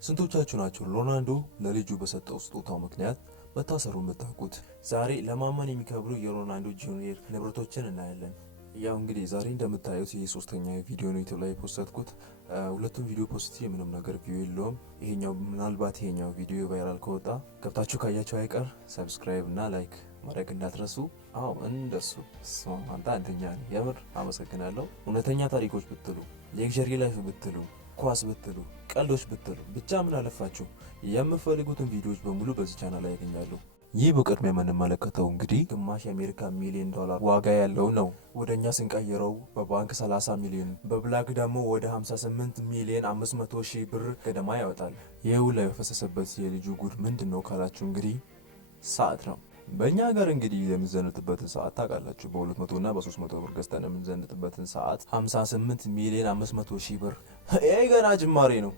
ስንቶቻችሁ ናችሁ ሮናልዶ ለልጁ በሰጠው ስጦታው ምክንያት መታሰሩ የምታውቁት? ዛሬ ለማመን የሚከብዱ የሮናልዶ ጁኒየር ንብረቶችን እናያለን። ያው እንግዲህ ዛሬ እንደምታዩት ይህ ሶስተኛ ቪዲዮ ነው ዩቲዩብ ላይ ፖስትኩት። ሁለቱም ቪዲዮ ፖስት ምንም ነገር ቪው የለውም። ይሄኛው ምናልባት ይሄኛው ቪዲዮ ቫይራል ከወጣ ገብታችሁ ካያችሁ አይቀር ሰብስክራይብ እና ላይክ ማድረግ እንዳትረሱ። አዎ እንደሱ አንተ አንደኛ ነህ። የምር አመሰግናለሁ። እውነተኛ ታሪኮች ብትሉ፣ ሌክዠሪ ላይፍ ብትሉ፣ ኳስ ብትሉ፣ ቀልዶች ብትሉ ብቻ ምን አለፋችሁ የምፈልጉትን ቪዲዮዎች በሙሉ በዚህ ቻናል ላይ ያገኛሉ። ይህ በቅድሚያ የምንመለከተው እንግዲህ ግማሽ የአሜሪካ ሚሊዮን ዶላር ዋጋ ያለው ነው። ወደኛ ስንቀይረው በባንክ 30 ሚሊዮን በብላክ ደግሞ ወደ 58 ሚሊዮን 500 ሺህ ብር ገደማ ያወጣል። ይሄው ላይ የፈሰሰበት የልጁ ጉድ ምንድነው ካላችሁ እንግዲህ ሰዓት ነው። በእኛ ሀገር እንግዲህ የምንዘንጥበትን ሰዓት ታውቃላችሁ። በ200 እና በ300 ብር ገዝተን የምንዘንጥበትን ሰዓት 58 ሚሊዮን 500 ሺህ ብር። ይሄ ገና ጅማሬ ነው።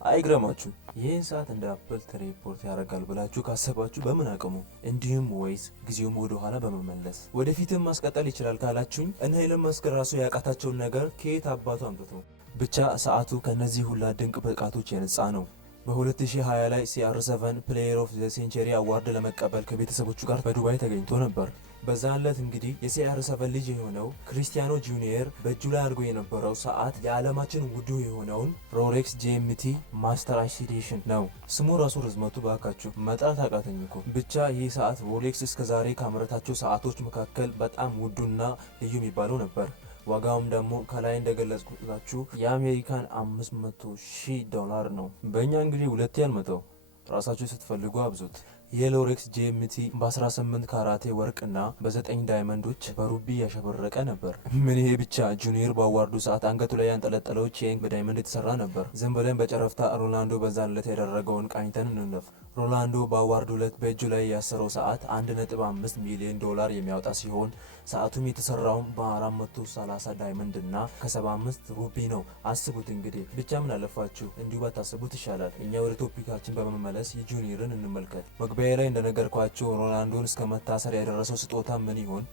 አይግረማችሁ። ይህን ሰዓት እንደ አፕል ቴሌፖርት ያደርጋል ብላችሁ ካሰባችሁ በምን አቅሙ? እንዲሁም ወይስ ጊዜውም ወደ ኋላ በመመለስ ወደፊትም ማስቀጠል ይችላል ካላችሁኝ እና ኤለን መስክ ራሱ ያቃታቸውን ነገር ከየት አባቱ አምጥቶ ብቻ ሰዓቱ ከነዚህ ሁላ ድንቅ ብቃቶች የነጻ ነው። በ2020 ላይ CR7 ፕሌየር ኦፍ ዘ ሴንቸሪ አዋርድ ለመቀበል ከቤተሰቦቹ ጋር በዱባይ ተገኝቶ ነበር። በዛን ዕለት እንግዲህ የCR7 ልጅ የሆነው ክሪስቲያኖ ጁኒየር በእጁ ላይ አድርጎ የነበረው ሰዓት የዓለማችን ውዱ የሆነውን ሮሌክስ GMT ማስተር አክሲዴሽን ነው። ስሙ ራሱ ርዝመቱ ባካችሁ መጥራት አቃተኝ እኮ። ብቻ ይህ ሰዓት ሮሌክስ እስከዛሬ ካመረታቸው ሰዓቶች መካከል በጣም ውዱና ልዩ የሚባለው ነበር። ዋጋውም ደግሞ ከላይ እንደገለጽኩላችሁ የአሜሪካን 500,000 ዶላር ነው። በእኛ እንግዲህ ሁለት ያልመተው ራሳችሁ ስትፈልጉ አብዙት። የሮሌክስ GMT በ18 ካራቴ ወርቅና በ9 ዳይመንዶች በሩቢ ያሸበረቀ ነበር። ምን ይሄ ብቻ! ጁኒየር በአዋርዱ ሰዓት አንገቱ ላይ ያንጠለጠለው ቼን በዳይመንድ የተሰራ ነበር። ዝም ብለን በጨረፍታ ሮናልዶ በዛን ዕለት ያደረገውን ቃኝተን እንለፍ። ሮናልዶ በአዋርዱ ዕለት በእጁ ላይ ያሰረው ሰዓት 1.5 ሚሊዮን ዶላር የሚያወጣ ሲሆን ሰዓቱም የተሰራውን በ430 ዳይመንድ እና ከ75 ሩቢ ነው። አስቡት እንግዲህ። ብቻ ምን አለፋችሁ እንዲሁ ባታስቡት ይሻላል። እኛ ወደ ቶፒካችን በመመለስ የጁኒየርን እንመልከት። መግቢያ ላይ እንደነገርኳችሁ ሮናልዶን እስከ መታሰር ያደረሰው ስጦታ ምን ይሆን?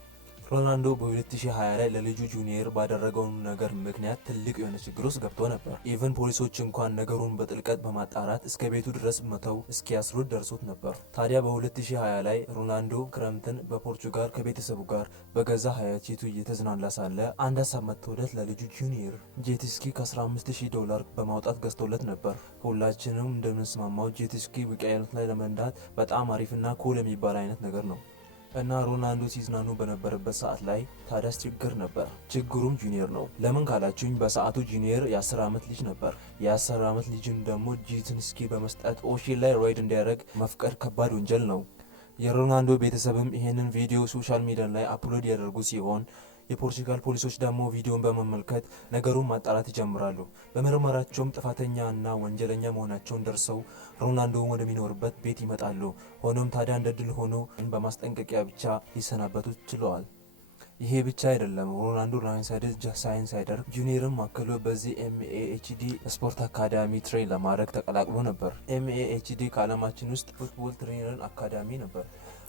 ሮናልዶ በ2020 ላይ ለልጁ ጁኒየር ባደረገው ነገር ምክንያት ትልቅ የሆነ ችግር ውስጥ ገብቶ ነበር። ኢቨን ፖሊሶች እንኳን ነገሩን በጥልቀት በማጣራት እስከ ቤቱ ድረስ መተው እስኪያስሩት ደርሶት ነበር። ታዲያ በ2020 ላይ ሮናልዶ ክረምትን በፖርቹጋል ከቤተሰቡ ጋር በገዛ ሀያቲቱ እየተዝናና ሳለ አንድ ሀሳብ መጥቶለት ለልጁ ጁኒየር ጄትስኪ ከ15,000 ዶላር በማውጣት ገዝቶለት ነበር። ሁላችንም እንደምንስማማው ጄትስኪ ውቅያኖስ ላይ ለመንዳት በጣም አሪፍና ኩል የሚባል አይነት ነገር ነው። እና ሮናልዶ ሲዝናኑ በነበረበት ሰዓት ላይ ታዲያስ ችግር ነበር። ችግሩም ጁኒየር ነው። ለምን ካላችሁኝ በሰዓቱ ጁኒየር የ10 ዓመት ልጅ ነበር። የ10 ዓመት ልጅን ደግሞ ጄትስኪ በመስጠት ኦሺን ላይ ራይድ እንዲያደርግ መፍቀድ ከባድ ወንጀል ነው። የሮናልዶ ቤተሰብም ይህንን ቪዲዮ ሶሻል ሚዲያ ላይ አፕሎድ ያደርጉ ሲሆን የፖርቹጋል ፖሊሶች ደግሞ ቪዲዮን በመመልከት ነገሩን ማጣራት ይጀምራሉ። በምርመራቸውም ጥፋተኛና ወንጀለኛ መሆናቸውን ደርሰው ሮናልዶ ወደሚኖርበት ቤት ይመጣሉ። ሆኖም ታዲያ እንደ ድል ሆኖ በማስጠንቀቂያ ብቻ ሊሰናበቱት ችለዋል። ይሄ ብቻ አይደለም። ሮናልዶ ሳይንሳይደር ጁኒየርም አክሎ በዚህ MAHD ስፖርት አካዳሚ ትሬን ለማድረግ ተቀላቅሎ ነበር። MAHD ከዓለማችን ውስጥ ፉትቦል ትሬነር አካዳሚ ነበር።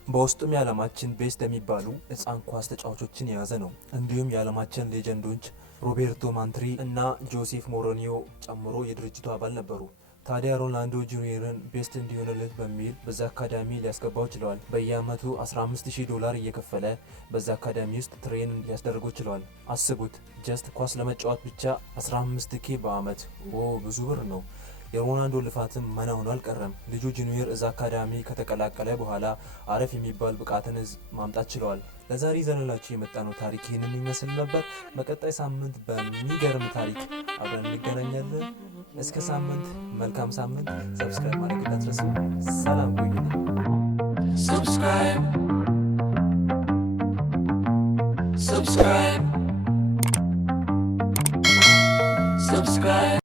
በውስጡም የዓለማችን ቤስት የሚባሉ ሕፃን ኳስ ተጫዋቾችን የያዘ ነው። እንዲሁም የዓለማችን ሌጀንዶች ሮቤርቶ ማንትሪ እና ጆሴፍ ሞሮኒዮ ጨምሮ የድርጅቱ አባል ነበሩ። ታዲያ ሮናልዶ ጁኒየርን ቤስት እንዲሆንለት በሚል በዛ አካዳሚ ሊያስገባው ችለዋል። በየአመቱ 15,000 ዶላር እየከፈለ በዛ አካዳሚ ውስጥ ትሬን ሊያስደርገው ችለዋል። አስቡት፣ ጀስት ኳስ ለመጫወት ብቻ 15,000 በአመት ብዙ ብር ነው። የሮናልዶ ልፋትም መና ሆኖ አልቀረም። ልጁ ጁኒየር እዛ አካዳሚ ከተቀላቀለ በኋላ አሪፍ የሚባል ብቃትን ማምጣት ችለዋል። ለዛሬ ይዘንላችሁ የመጣነው ታሪክ ይህንን ይመስል ነበር። በቀጣይ ሳምንት በሚገርም ታሪክ አብረን እንገናኛለን። እስከ ሳምንት፣ መልካም ሳምንት። ሰብስክራይብ ማድረግ እንዳትረሱ። ሰላም ቆዩልኝ። subscribe